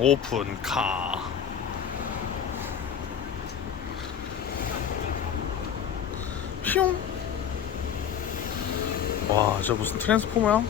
오픈카 휘용 와저 무슨 트랜스포머야?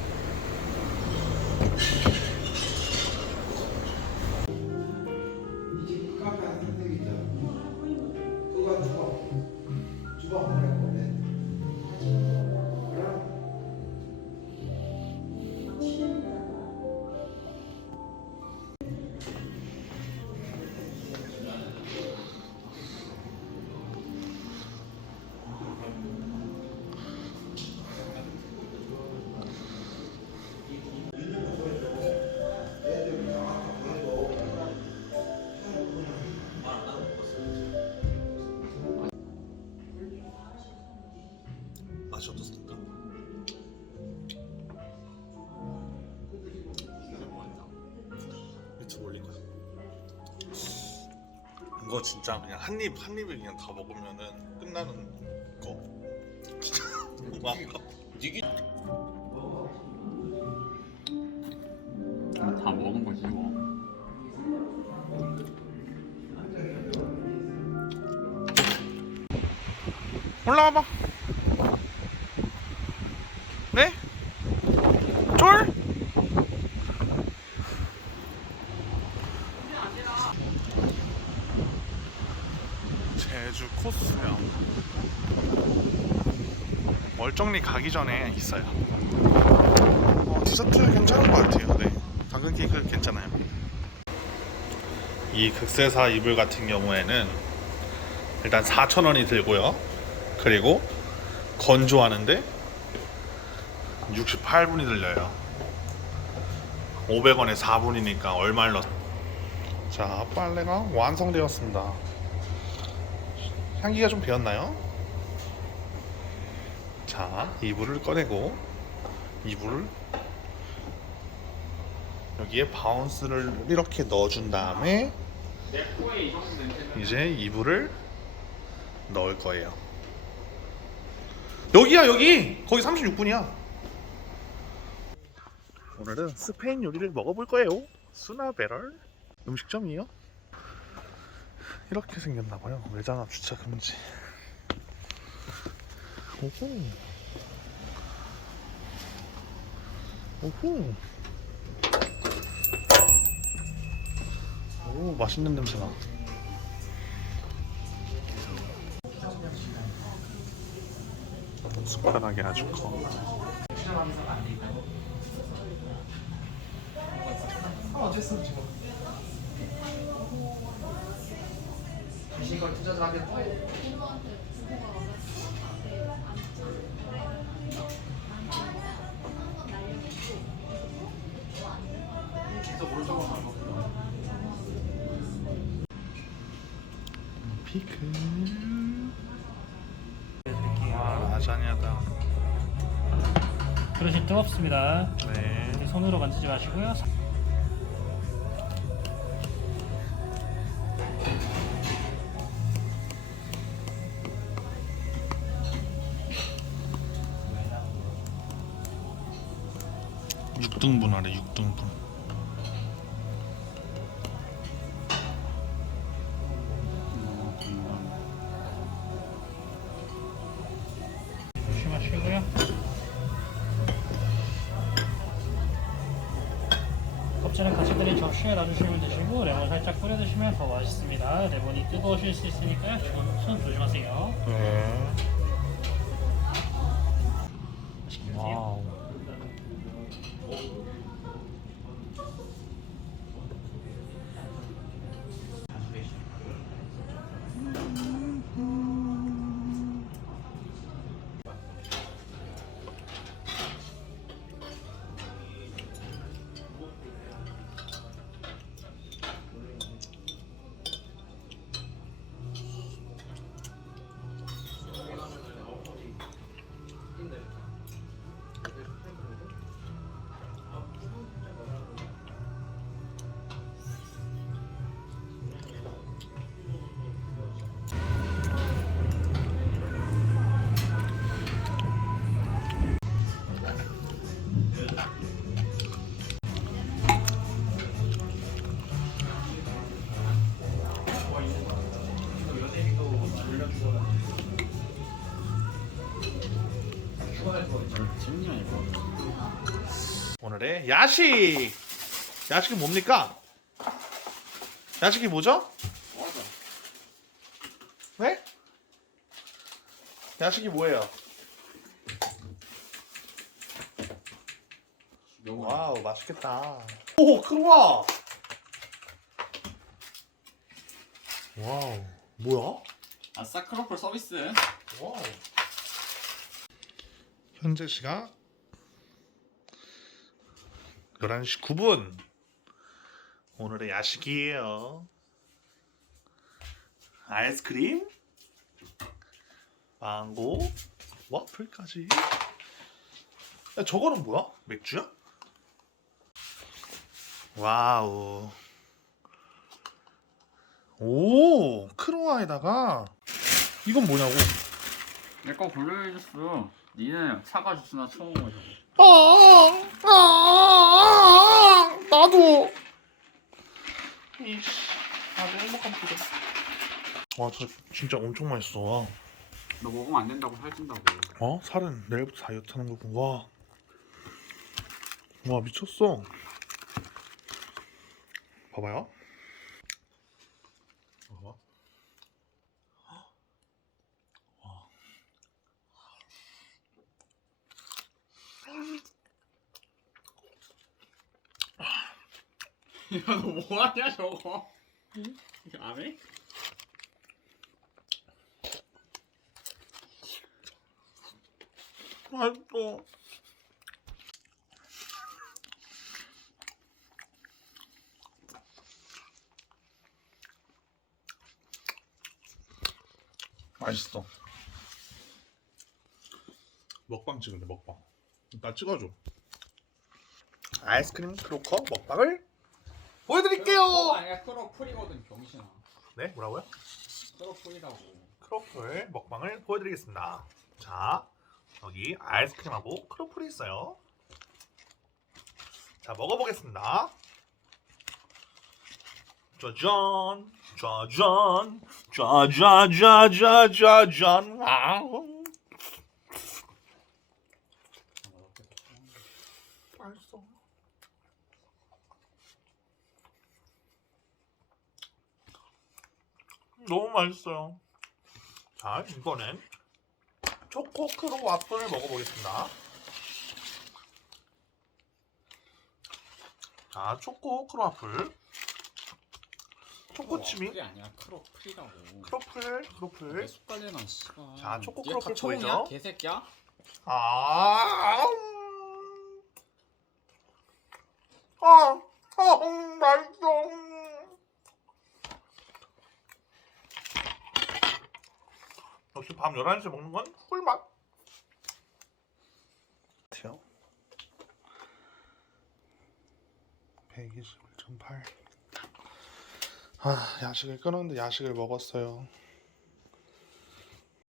맛이 어떻습니까? 유튜브 올린 거야. 이거 진짜 그냥 한입 한 입에 그냥 다 먹으면은 끝나는 거. 진짜 와. 다 먹은 거지 뭐. 올라와봐. 네? 쫄? 제주 코스요. 멀쩡리 가기 전에 있어요. 어, 디저트 괜찮은 것 같아요. 네. 당근 케이크 괜찮아요. 이 극세사 이불 같은 경우에는 일단 4,000원이 들고요. 그리고 건조하는데 68분이 들려요. 500원에 4분이니까 얼마를 넣... 자, 빨래가 완성되었습니다. 향기가 좀 배었나요? 자, 이불을 꺼내고 이불을 여기에 바운스를 이렇게 넣어준 다음에 이제 이불을 넣을 거예요. 여기야 여기 거기 36분이야. 오늘은 스페인 요리를 먹어볼 거예요. 수나베럴 음식점이에요. 이렇게 생겼나 봐요. 외장 앞 주차 금지. 오호. 오호. 오 맛있는 냄새 나. 숟가락이 아주 커. 어쩔 수 뭐. 다시 이걸 뜯어서 하겠다. 피클. 와 라자냐다. 그릇이 뜨겁습니다. 네. 손으로 만지지 마시고요. 육등분 하래 육등분 조심하시고요. 껍질은 같이 들인 접시에 놔주시면 되시고 레몬 살짝 뿌려 드시면 더 맛있습니다. 레몬이 뜨거우실 수 있으니까요. 손, 손 조심하세요. 네. 맛있게 드세요. 와우. 오늘의 야식! 야식이 뭡니까? 야식이 뭐죠? 맞아. 네? 야식이 뭐예요? 와우 맛있겠다 오 크로아 와우 뭐야? 아싸 크로플 서비스. 와우 현재 시각 11시 9분 오늘의 야식이에요 아이스크림 망고 와플까지 야 저거는 뭐야? 맥주야? 와우 오 크로아에다가 이건 뭐냐고 내거 주스. 니는 사과 주스나 처음 먹어. 아, 아, 아, 나도. 이씨, 아주 행복한 표정. 와, 저 진짜 엄청 맛있어. 너 먹으면 안 된다고 살찐다고. 어? 살은 내일부터 다이어트 하는 거고. 와. 와, 미쳤어. 봐봐요. 야너 뭐하냐 저거? 안 해? 맛있어. 맛있어. 먹방 찍을래 먹방. 나 찍어줘. 아이스크림 크로커 먹방을 보여드릴게요. 어, 아니야 크로플이거든 병신아. 네 뭐라고요? 크로플이라고. 크로플 먹방을 보여드리겠습니다. 자, 여기 아이스크림하고 크로플이 있어요. 자, 먹어보겠습니다. 짜잔, 짜잔, 짜자자자자잔. 와우. 맛있어. 너무 맛있어요. 자, 이번엔 초코 크로 와플을 먹어보겠습니다. 자, 초코 크로 와플. 초코칩이 크로플이 아니야 크로플이라고. 크로플, 크로플. 내 숟갈래나 씨발. 자, 초코 얘 크로플 가청이야? 보이죠? 개새끼야? 아, 음. 아, 아, 음, 맛있어. 역시 밤 11시에 먹는 건 꿀맛. 같아요. 121.8. 아, 야식을 끊었는데 야식을 먹었어요.